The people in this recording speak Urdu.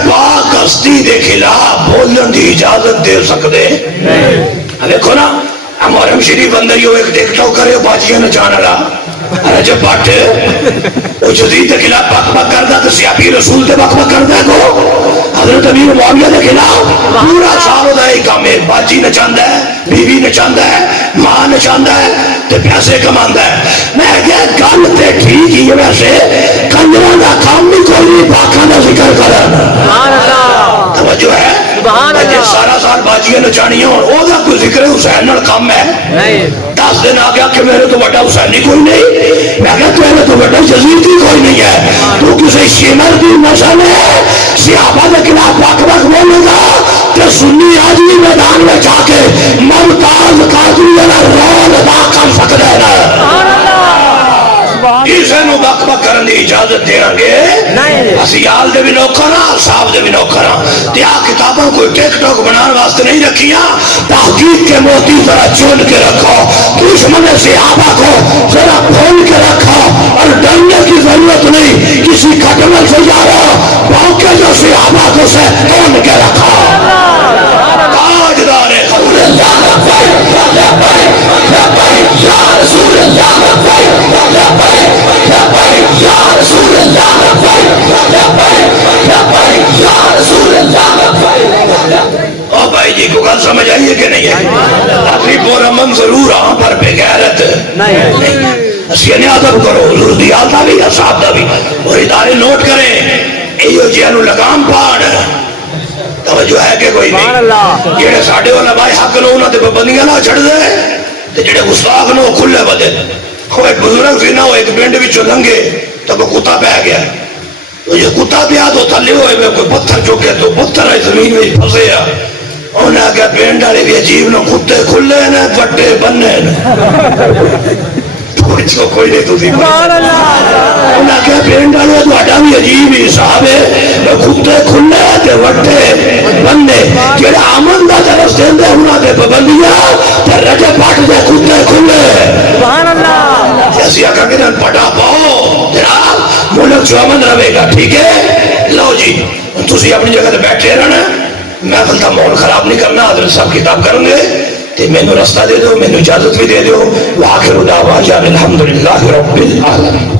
پاک ہستی دے خلاف بولن دی اجازت دے سکتے دیکھو نا محرم شریف اندر یہ ایک ٹک ٹاک کرے باجیاں نچانا لا رجب بٹ وہ جدید کے خلاف بک بک کردا تو سیابی رسول دے بک بک کردا کو حضرت امیر معاویہ دے خلاف پورا سال دا ہی کام ہے باجی نچاندا ہے بیوی نچاندا ہے ماں نچاندا ہے تے پیسے کماندا ہے میں کہیا گل تے ٹھیک ہی ہے ویسے کنجراں دا کام نہیں کوئی پاکاں دا ذکر کرن سبحان اللہ توجہ ہے سبحان اللہ سارا سال باجیاں نچانیاں ہون او دا کوئی ذکر حسین نال کم ہے نہیں 10 دن آ گیا کہ میرے تو بڑا حسینی کوئی نہیں میں کہا تیرے تو بڑا یزیدی کوئی نہیں ہے تو کسی شمر کی نسل ہے صحابہ کے خلاف بک بک بولے گا کہ سنی آدمی میدان میں جا کے ممتاز قادری رول ادا کر سکتا ہے اسے نو بک بک کرنے کی اجازت دیا گے اسیال دے بھی نوکراں صاحب دے بھی نوکراں تیا کتابوں کو ٹک ٹاک بنانے واسطے نہیں رکھیاں تحقیق کے موتی ذرا چون کے رکھو دشمن صحابہ کو ذرا کھول کے رکھو اور ڈرنے کی ضرورت نہیں کسی کٹمل سے جارو بھوکے جو صحابہ کو سے کھول کے رکھو تاجدار رسول اللہ یا رسول اللہ یا رسول اللہ او بھائی جی کو گل سمجھ آئیے کہ نہیں ہے اپنی پورا من ضرور ہاں پر بے غیرت نہیں اسیانی عدب کرو حضور دیال دا بھی اصحاب دا بھی اور ادارے نوٹ کریں ایو جیانو لگام پاڑ توجہ ہے کہ کوئی نہیں جیڑے ساڑھے علماء حق نو انہوں نے پابندیاں نہ چھڑ دے تے جیڑے گستاخ نو کھلے بدے وہ ایک بزرگ سی نا وہ ایک پنڈ وچ لنگے تو وہ کتا پہ گیا تو یہ کتا پیا تو تھلے ہوئے میں کوئی پتھر چکے تو پتھر ہے زمین میں پھنسے آ انہیں آگیا پنڈ والے بھی عجیب نو کتے کھلے نے پٹے بننے کوئی نہیں تو انہیں آگیا پنڈ والے تو اڈا بھی عجیب ہی صاحب ہے کتے کھلے تے وٹے بننے جڑے آمن دا درس دیندے انہاں دے پابندیاں تے رجے پٹ دے کتے کھلے سبحان اللہ جیسی آقا کہ پٹا پاؤ جناب ملک جو امن رہے گا ٹھیک ہے لو جی تسی اپنی جگہ تے بیٹھے رہنا محفل کا ماحول خراب نہیں کرنا حضرت صاحب کتاب کریں گے تے مینوں رستہ دے دو مینوں اجازت بھی دے دو وآخر دعوانا الحمدللہ رب العالمین